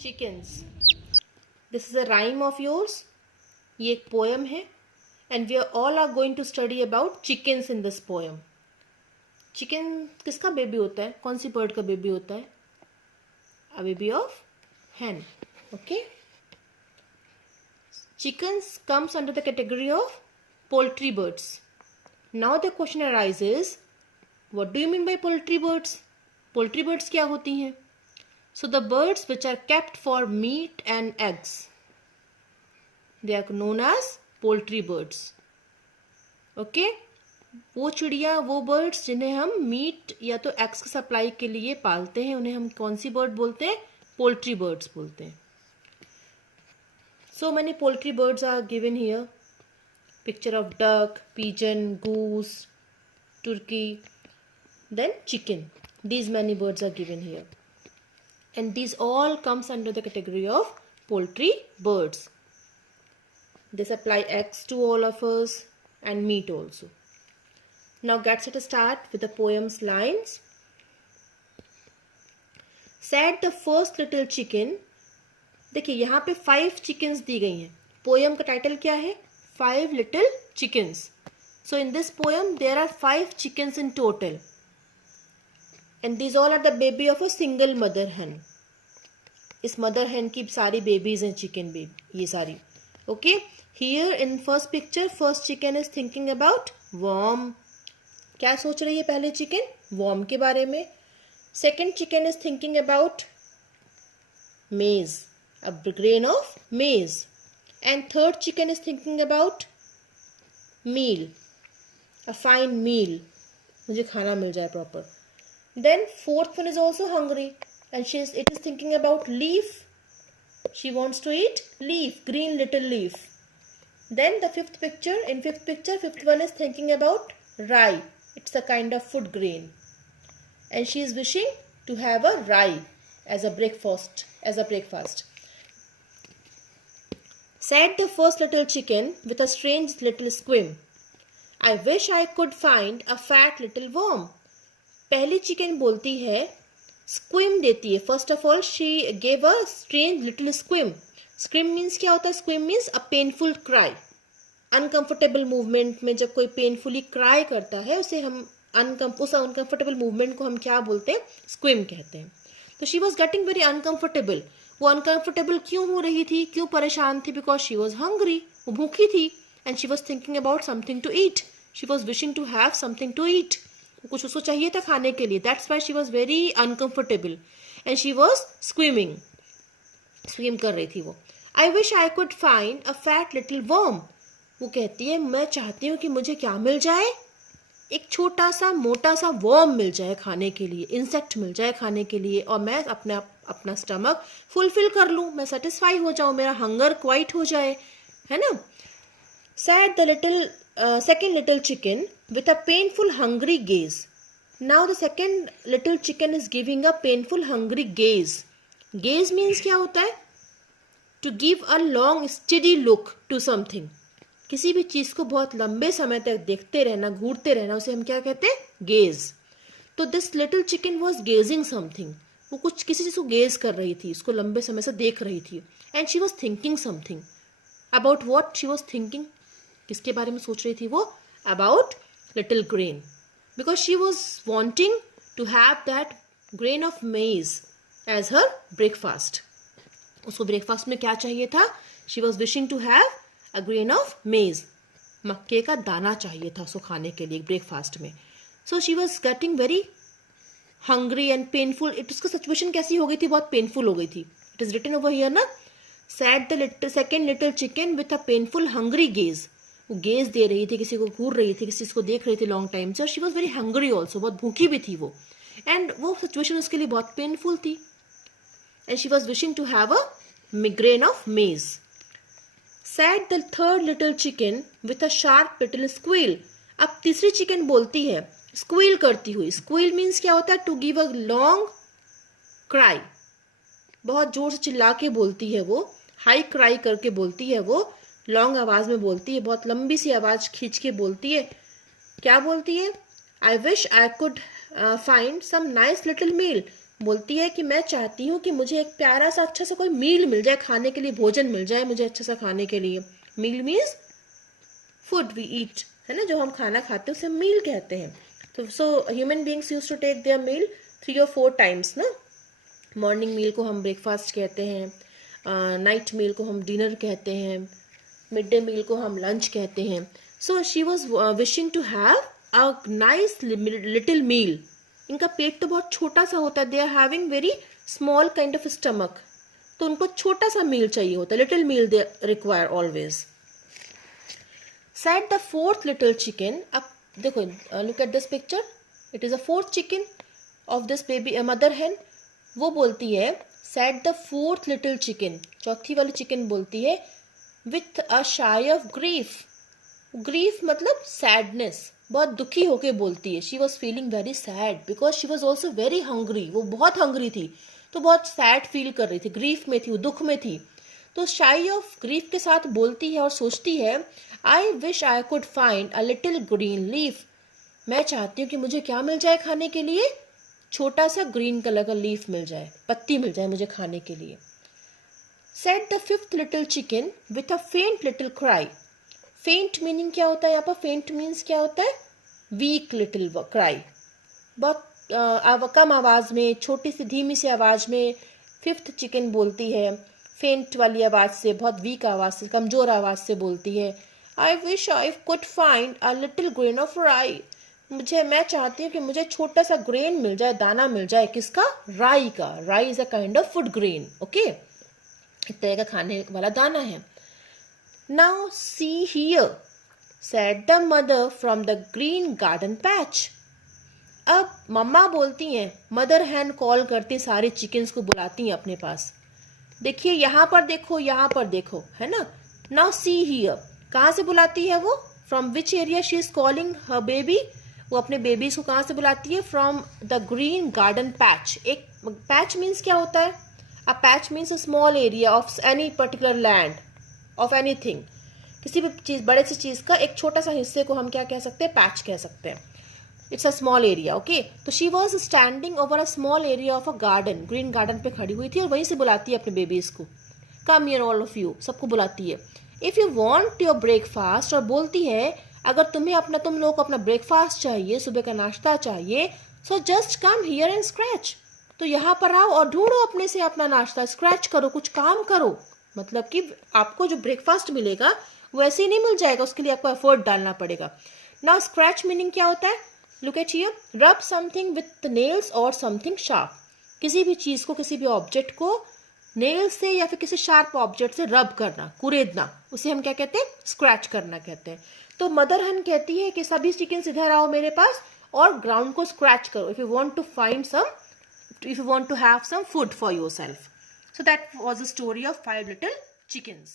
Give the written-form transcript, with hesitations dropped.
chickens. This is a rhyme of yours. ये एक poem है and we all are going to study about chickens in this poem. Chicken किसका baby होता है? कौन सी bird का बेबी होता है? A baby of hen. Okay. Chickens comes under the category of poultry birds. Now the question arises, what do you mean by poultry birds? Poultry birds क्या होती हैं? So the birds which are kept for meat and eggs, they are known as poultry birds. Okay? वो चिड़िया, वो birds जिन्हें हम meet या तो एग्स की सप्लाई के लिए पालते हैं, उन्हें हम कौन सी बर्ड बोलते हैं? पोल्ट्री बर्ड्स बोलते हैं. So many poultry birds are given here. Picture of duck, pigeon, goose, turkey, then chicken. These many birds are given here. And these all comes under the category of poultry birds. They supply eggs to all of us and meat also. Now get set start with the poem's lines. Said the first little chicken. देखिए यहाँ पे 5 chickens दी गई हैं. Poem का title क्या है? 5 little chickens. So in this poem there are 5 chickens in total. And these all are the baby of a single mother hen. इस mother hen की सारी babies हैं chicken baby, ये सारी. Okay. Here in first picture, first chicken is thinking about worm. क्या सोच रही है पहले chicken? Worm के बारे में. Second chicken is thinking about maize, a grain of maize. And third chicken is thinking about meal, a fine meal. मुझे खाना मिल जाए proper. Then fourth one is also hungry and it is thinking about leaf. She wants to eat leaf, green little leaf. Then the fifth one is thinking about rye. It's a kind of food grain. And she is wishing to have a rye as a breakfast. Said the first little chicken with a strange little squeam, I wish I could find a fat little worm. पहली chicken बोलती है, squirm देती है. First of all she gave a strange little squirm. Squirm means क्या होता है? Squirm means a painful cry. Uncomfortable movement में जब कोई पेनफुली क्राई करता है उसे हम उस अनकंफर्टेबल मूवमेंट को हम क्या बोलते हैं? स्क्विम कहते हैं. तो she was getting very uncomfortable. वो अनकंफर्टेबल क्यों हो रही थी, क्यों परेशान थी? Because she was hungry. वो भूखी थी. And she was thinking about something to eat. She was wishing to have something to eat. कुछ उसको चाहिए था खाने के लिए. That's why she was very uncomfortable and she was swim कर रही थी वो. I wish I could find a fat little worm. वो कहती है मैं चाहती हूँ कि मुझे क्या मिल जाए? एक छोटा सा मोटा सा वर्म मिल जाए खाने के लिए, इंसेक्ट मिल जाए खाने के लिए, और मैं अपना स्टमक फुलफिल कर लूँ, मैं सेटिस्फाई हो जाऊँ, मेरा हंगर क्वाइट हो जाए, है ना. Said the second little chicken with a painful hungry gaze. Now the second little chicken is giving a painful hungry gaze. Gaze means क्या होता है? To give a long steady look to something. किसी भी चीज को बहुत लंबे समय तक देखते रहना, घूरते रहना, उसे हम क्या कहते हैं? Gaze. तो this little chicken was gazing something. वो कुछ किसी चीज को गेज कर रही थी, उसको लंबे समय से देख रही थी. And she was thinking something. About what she was thinking? किसके बारे में सोच रही थी वो? About little grain. Because she was wanting to have that grain of maize as her breakfast. उसको ब्रेकफास्ट में क्या चाहिए था? She was wishing to have a grain of maize. मक्के का दाना चाहिए था उसको खाने के लिए ब्रेकफास्ट में. So she was getting very hungry and painful. उसका सिचुएशन कैसी हो गई थी? बहुत पेनफुल हो गई थी. It is written over here ना. Said the second little chicken with a painful hungry gaze. वो गेज दे रही थी, किसी को घूर रही थी, किसी को देख रही थी लॉन्ग टाइम से, और she was very hungry also. बहुत भूखी भी थी वो. एंड वो सिचुएशन उसके लिए बहुत पेनफुल थी. And she was wishing to have a grain of maize. Said the third little chicken with a sharp little squeal. अब तीसरी चिकन बोलती है स्क्वील करती हुई. स्क्वील मीन्स क्या होता है? To give a long cry. बहुत जोर से चिल्ला के बोलती है वो, हाई क्राई करके बोलती है वो, लॉन्ग आवाज में बोलती है, बहुत लंबी सी आवाज खींच के बोलती है. क्या बोलती है? I wish I could find some nice little meal. बोलती है कि मैं चाहती हूँ कि मुझे एक प्यारा सा अच्छा सा कोई मील मिल जाए, खाने के लिए भोजन मिल जाए मुझे अच्छा सा खाने के लिए। Meal means food we eat, है ना, जो हम खाना खाते हैं उसे मील कहते हैं। तो so human beings use to take their meal 3 or 4 times ना। मॉर्निंग मील को हम ब्रेकफास्ट कहते हैं, नाइट मील को हम डिनर कहते हैं, मिड डे मील को हम लंच कहते हैं। So she was wishing to have a nice little meal. इनका पेट तो बहुत छोटा सा होता है, they are having very small kind of stomach, तो उनको छोटा सा मील चाहिए होता है, little meal they require always. Said the fourth little chicken. अब देखो, look at this picture, it is a fourth chicken of this baby, mother hen। वो बोलती है said the fourth little chicken, चौथी वाली चिकन बोलती है विथ अ शाई ऑफ ग्रीफ। ग्रीफ मतलब सैडनेस, बहुत दुखी होके बोलती है। She was feeling very sad because she was also very hungry, वो बहुत हंग्री थी, तो बहुत सैड फील कर रही थी, ग्रीफ में थी, वो दुख में थी। तो शाई ऑफ ग्रीफ के साथ बोलती है और सोचती है I wish I could find a little green leaf. मैं चाहती हूँ कि मुझे क्या मिल जाए खाने के लिए, छोटा सा ग्रीन कलर का लीफ मिल जाए, पत्ती मिल जाए मुझे खाने के लिए। Said the fifth little chicken with अ फेंट लिटिल क्राई। फेंट मीनिंग क्या होता है यहाँ पर, फेंट मीन्स क्या होता है, वीक लिटिल क्राई, बहुत कम आवाज में, छोटी सी धीमी सी आवाज में फिफ्थ चिकन बोलती है, फेंट वाली आवाज से, बहुत वीक आवाज से, कमजोर आवाज से बोलती है। I wish I could find a little grain of राई। मैं चाहती हूँ कि मुझे छोटा सा ग्रेन मिल जाए, दाना मिल जाए, किसका, राई का। राई is a kind of food grain, okay, एक तरह का खाने वाला दाना है। Now see here, said the mother from the green garden patch. अब मम्मा बोलती हैं, मदर hen कॉल करती सारे चिकन्स को बुलाती हैं अपने पास। देखिए यहाँ पर देखो, यहाँ पर देखो, है ना। Now see here, कहाँ से बुलाती है वो, from which area she is calling her baby। वो अपने बेबीज को कहाँ से बुलाती है, from the green garden patch। एक पैच मीन्स क्या होता है, a patch means a small area of any particular land of anything, किसी भी चीज, बड़े सी चीज का एक छोटा सा हिस्से को हम क्या कह सकते हैं, पैच कह सकते हैं। It's a small area, okay. तो she was standing over a small area of a garden, green garden पे खड़ी हुई थी और वहीं से बुलाती है अपने बेबीज को, come here all of you, सबको बुलाती है। If you want your breakfast, और बोलती है अगर तुम लोग को अपना ब्रेकफास्ट चाहिए, सुबह का नाश्ता चाहिए, so just come here and scratch. तो यहाँ पर आओ और ढूंढो अपने से अपना नाश्ता, स्क्रैच करो, कुछ काम करो। मतलब कि आपको जो ब्रेकफास्ट मिलेगा वो ऐसे ही नहीं मिल जाएगा, उसके लिए आपको एफर्ट डालना पड़ेगा। नाउ स्क्रैच मीनिंग क्या होता है, लुक एट हियर, रब समथिंग विथ नेल्स और समथिंग शार्प। किसी भी चीज को, किसी भी ऑब्जेक्ट को नेल से या फिर किसी शार्प ऑब्जेक्ट से रब करना, कुरेदना, उसे हम क्या कहते हैं, स्क्रैच करना कहते हैं। तो मदर hen कहती है कि सभी चिकन इधर आओ मेरे पास और ग्राउंड को स्क्रैच करो, if you want to find some, if you want to have some food for yourself. So that was the story of 5 little chickens.